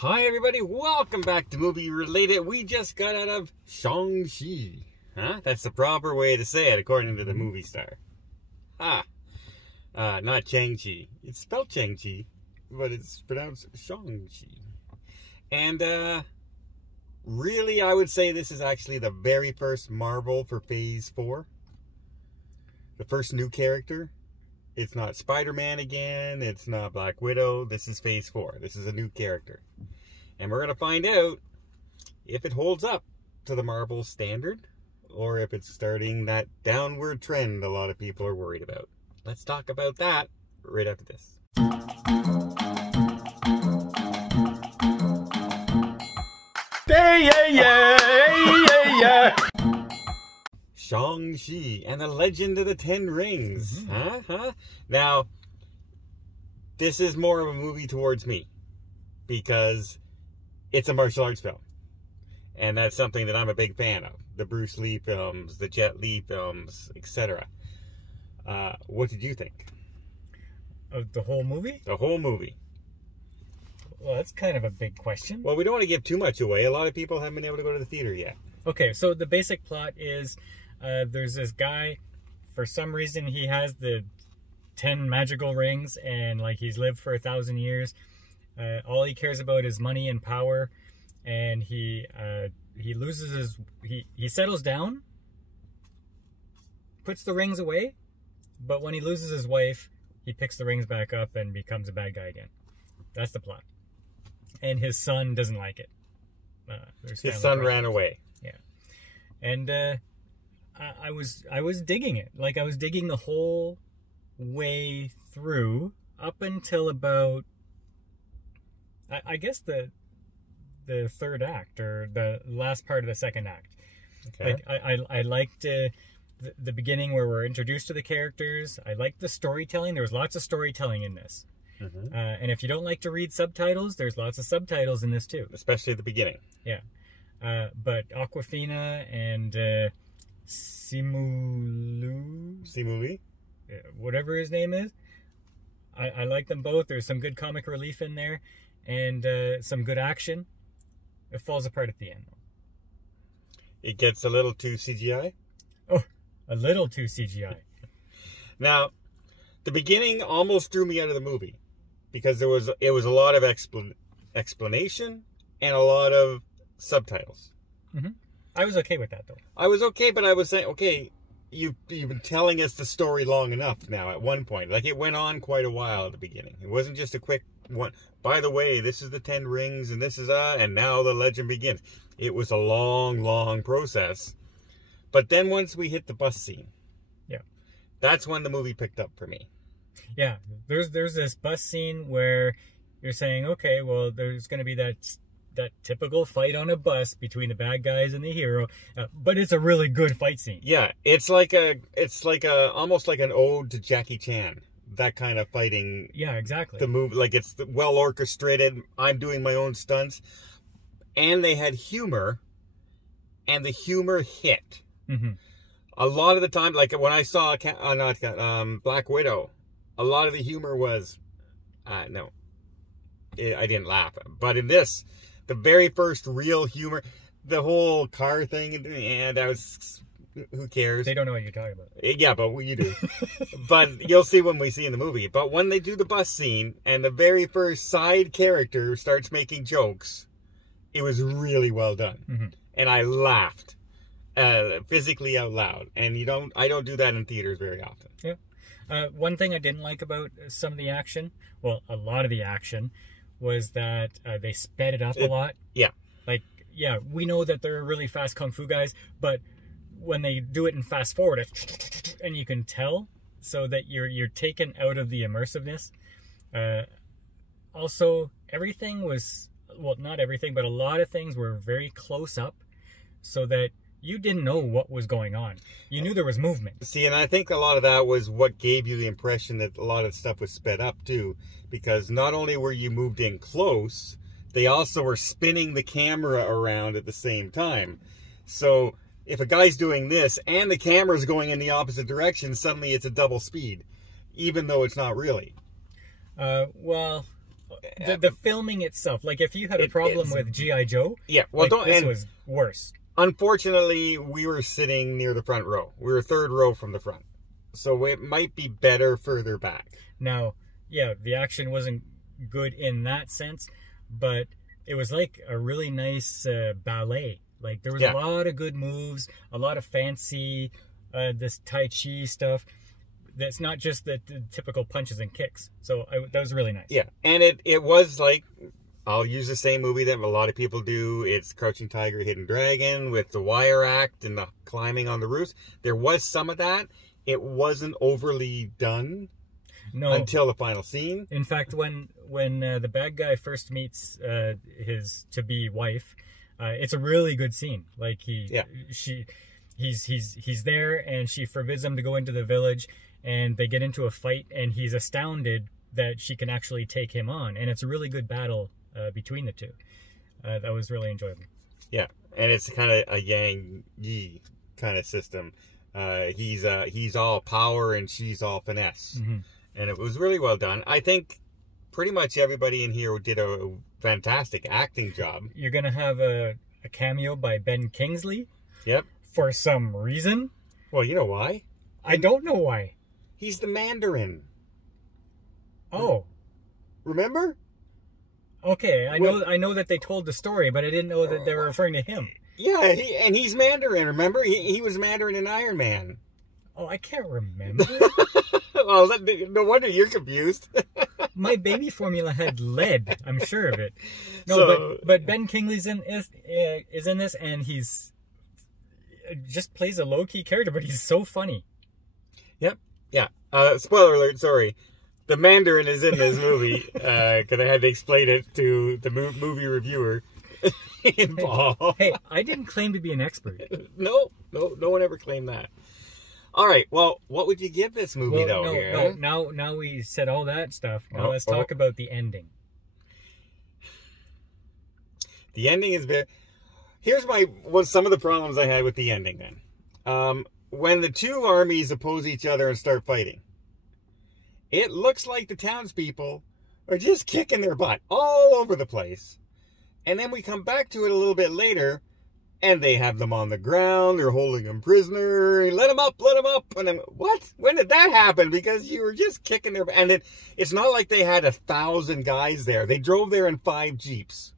Hi everybody, welcome back to Movie Related. We just got out of Shang-Chi. Huh? That's the proper way to say it according to the movie star. Not Shang-Chi. It's spelled Shang-Chi, but it's pronounced Shang-Chi. And really I would say this is actually the very first Marvel for Phase 4. The first new character. It's not Spider-Man again. It's not Black Widow. This is Phase 4. This is a new character. And we're going to find out if it holds up to the Marvel standard or if it's starting that downward trend a lot of people are worried about. Let's talk about that right after this. Yeah. Shang-Chi and the Legend of the Ten Rings. Now, this is more of a movie towards me because it's a martial arts film. And that's something that I'm a big fan of. The Bruce Lee films, the Jet Li films, etc. What did you think? Of the whole movie? The whole movie. Well, that's kind of a big question. Well, we don't want to give too much away. A lot of people haven't been able to go to the theater yet. Okay, so the basic plot is there's this guy, for some reason he has the 10 magical rings and like he's lived for 1,000 years. All he cares about is money and power, and he loses his, he settles down, puts the rings away, but when he loses his wife, he picks the rings back up and becomes a bad guy again. That's the plot. And his son doesn't like it. His son ran away. Yeah. And I was digging it. Like, I was digging the whole way through up until about, I guess the third act or the last part of the second act. Okay. Like, I liked the beginning where we're introduced to the characters. I liked the storytelling. There was lots of storytelling in this. And if you don't like to read subtitles, there's lots of subtitles in this too. Especially at the beginning. Yeah. But Awkwafina and Simu Liu, whatever his name is, I like them both. There's some good comic relief in there and some good action. It falls apart at the end. It gets a little too CGI? Oh, a little too CGI. Now, the beginning almost threw me out of the movie because it was a lot of explanation and a lot of subtitles. I was okay with that though. I was okay, but I was saying, okay, you've been telling us the story long enough now at one point. Like, it went on quite a while at the beginning. It wasn't just a quick one. By the way, this is the 10 rings and this is and now the legend begins. It was a long, long process. But then once we hit the bus scene, yeah, that's when the movie picked up for me. Yeah, there's this bus scene where you're saying, okay, well, there's going to be that typical fight on a bus between the bad guys and the hero, but it's a really good fight scene. Yeah, it's like almost like an ode to Jackie Chan. That kind of fighting. Yeah, exactly. The move, like, it's well orchestrated. I'm doing my own stunts, and they had humor, and the humor hit. A lot of the time, like when I saw Black Widow, a lot of the humor was, no, I didn't laugh. But in this, the very first real humor, the whole car thing, and that was, who cares? They don't know what you're talking about. Yeah, but you do. But you'll see when we see in the movie. But when they do the bus scene, and the very first side character starts making jokes, it was really well done. And I laughed. Physically out loud, and I don't do that in theaters very often. Yeah. One thing I didn't like about some of the action, well, a lot of the action, was that they sped it up a lot. Yeah. Like, yeah, we know that they're really fast kung fu guys, but when they do it in fast forward, and you can tell, so that you're taken out of the immersiveness. Also, everything was, well, not everything, but a lot of things were very close up, so that you didn't know what was going on. You knew there was movement. See, and I think a lot of that was what gave you the impression that a lot of stuff was sped up too, because not only were you moved in close, they also were spinning the camera around at the same time. So if a guy's doing this and the camera's going in the opposite direction, suddenly it's a double speed, even though it's not really. Well, the filming itself. Like, if you had a problem with G.I. Joe, yeah, well, like, this was worse. Unfortunately, we were sitting near the front row. We were third row from the front. So it might be better further back. Now, yeah, the action wasn't good in that sense, but it was like a really nice ballet. Like, there was a lot of good moves, a lot of fancy, this Tai Chi stuff. That's not just the typical punches and kicks. So that was really nice. Yeah, and it was like, I'll use the same movie that a lot of people do. It's Crouching Tiger, Hidden Dragon with the wire act and the climbing on the roofs. There was some of that. It wasn't overly done until the final scene. In fact, when the bad guy first meets his to-be wife, it's a really good scene. Like, he's there, and she forbids him to go into the village, and they get into a fight, and he's astounded that she can actually take him on. And it's a really good battle between the two. That was really enjoyable. Yeah, and it's kind of a yang-yi kind of system. He's all power and she's all finesse. Mm-hmm. And it was really well done. I think pretty much everybody in here did a fantastic acting job. You're going to have a cameo by Ben Kingsley. Yep. For some reason. Well, you know why? I don't know why. He's the Mandarin. Oh. Remember? Okay, I know that they told the story, but I didn't know that they were referring to him. Yeah, and he's Mandarin, remember? He was Mandarin in Iron Man. Oh, I can't remember. Well, no wonder you're confused. My baby formula had lead. I'm sure of it. No, but Ben Kingsley's is in this, and he's just plays a low-key character, but he's so funny. Yep. Yeah. Spoiler alert, sorry. The Mandarin is in this movie, because I had to explain it to the movie reviewer in Paul. Hey, I didn't claim to be an expert. No one ever claimed that. All right, well, what would you give this movie, Now we said all that stuff. Now let's talk about the ending. The ending is very... Here's some of the problems I had with the ending, then. When the two armies oppose each other and start fighting, it looks like the townspeople are just kicking their butt all over the place. And then we come back to it a little bit later, and they have them on the ground. They're holding them prisoner. Let them up. And I'm, what? When did that happen? Because you were just kicking their... And it's not like they had 1,000 guys there. They drove there in 5 Jeeps.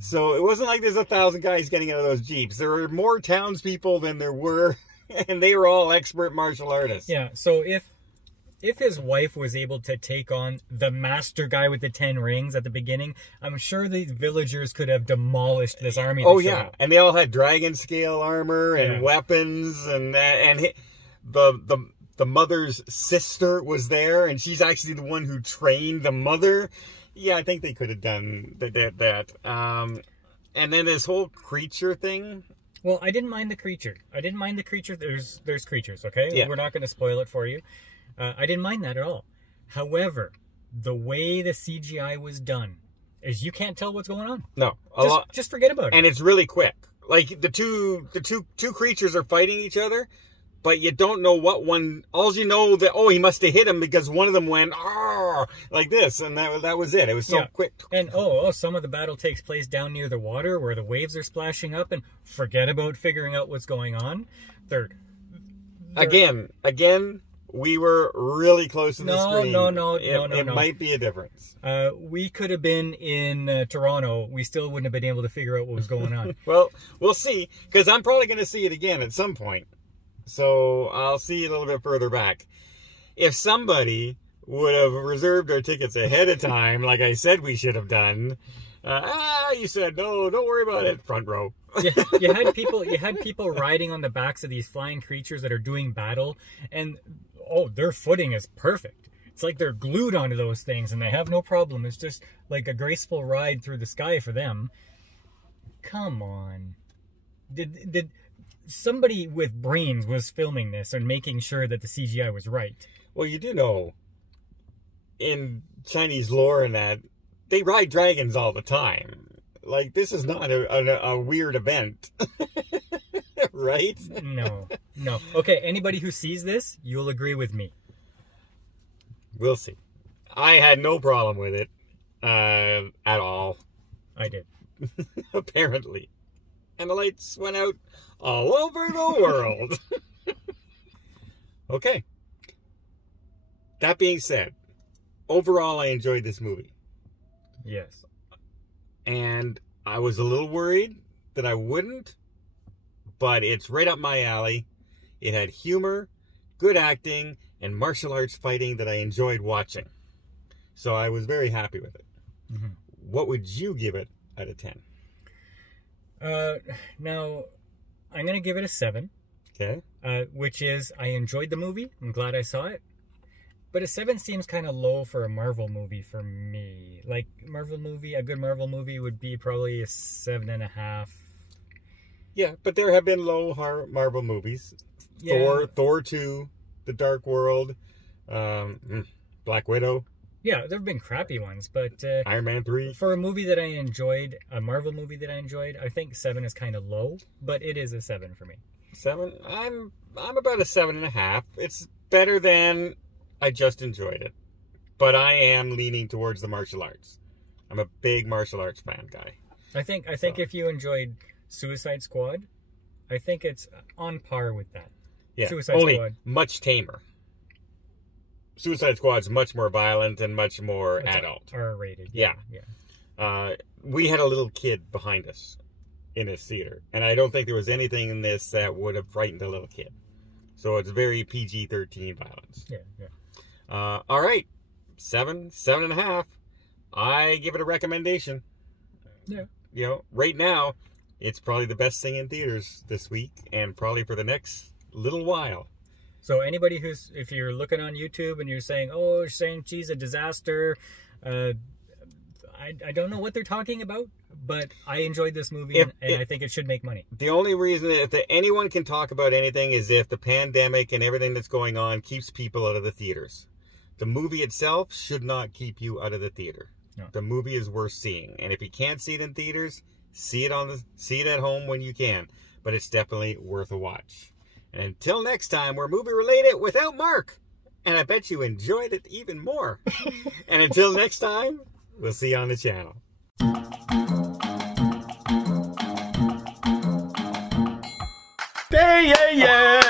So it wasn't like there's 1,000 guys getting out of those Jeeps. There were more townspeople than there were, and they were all expert martial artists. Yeah, so if his wife was able to take on the master guy with the 10 rings at the beginning, I'm sure the villagers could have demolished this army. Oh, yeah. And they all had dragon scale armor and weapons. And the mother's sister was there. And she's actually the one who trained the mother. Yeah, I think they could have done that. And then this whole creature thing. Well, I didn't mind the creature. There's creatures, okay? Yeah. We're not going to spoil it for you. I didn't mind that at all. However, the way the CGI was done is you can't tell what's going on. No, just forget about it. And it's really quick. Like the two creatures are fighting each other, but you don't know what one. All you know that he must have hit him because one of them went like this, and that was it. It was so quick. And some of the battle takes place down near the water where the waves are splashing up, and forget about figuring out what's going on. Again. We were really close to the screen. No. It might be a difference. We could have been in Toronto. We still wouldn't have been able to figure out what was going on. Well, we'll see. Because I'm probably going to see it again at some point. So I'll see it a little bit further back. If somebody would have reserved our tickets ahead of time, like I said we should have done... you said, no, don't worry about it. Front row. You had people riding on the backs of these flying creatures that are doing battle, and their footing is perfect. It's like they're glued onto those things and they have no problem. It's just like a graceful ride through the sky for them. Come on. Did somebody with brains was filming this and making sure that the CGI was right? Well, you do know in Chinese lore and that they ride dragons all the time. Like, this is not a weird event. Right? No. Okay, anybody who sees this, you'll agree with me. We'll see. I had no problem with it. At all. I did. Apparently. And the lights went out all over the world. Okay. That being said, overall, I enjoyed this movie. Yes. And I was a little worried that I wouldn't, but it's right up my alley. It had humor, good acting, and martial arts fighting that I enjoyed watching. So I was very happy with it. Mm-hmm. What would you give it out of 10? Now, I'm going to give it a 7. Okay. Which is, I enjoyed the movie. I'm glad I saw it. But a 7 seems kind of low for a Marvel movie for me. Like, a good Marvel movie would be probably a 7.5. Yeah, but there have been low Marvel movies. Yeah. Thor 2, The Dark World, Black Widow. Yeah, there have been crappy ones, but Iron Man 3. For a movie that I enjoyed, a Marvel movie that I enjoyed, I think 7 is kind of low, but it is a 7 for me. 7? I'm about a 7.5. It's better than I just enjoyed it. But I am leaning towards the martial arts. I'm a big martial arts fan guy. I think if you enjoyed Suicide Squad, I think it's on par with that. Yeah, Suicide only Squad. Much tamer. Suicide Squad's much more violent and much more adult. R-rated. Yeah. We had a little kid behind us in this theater, and I don't think there was anything in this that would have frightened a little kid. So it's very PG-13 violence. Yeah. All right. 7.5. I give it a recommendation. Yeah. You know, right now, it's probably the best thing in theaters this week, and probably for the next little while. So anybody if you're looking on YouTube and you're saying, oh, Shang-Chi's a disaster, I don't know what they're talking about, but I enjoyed this movie, and I think it should make money. The only reason that anyone can talk about anything is if the pandemic and everything that's going on keeps people out of the theaters. The movie itself should not keep you out of the theater. No. The movie is worth seeing, and if you can't see it in theaters, see it at home when you can. But it's definitely worth a watch. And until next time, we're movie related without Mark, and I bet you enjoyed it even more. And until next time, we'll see you on the channel. Yeah.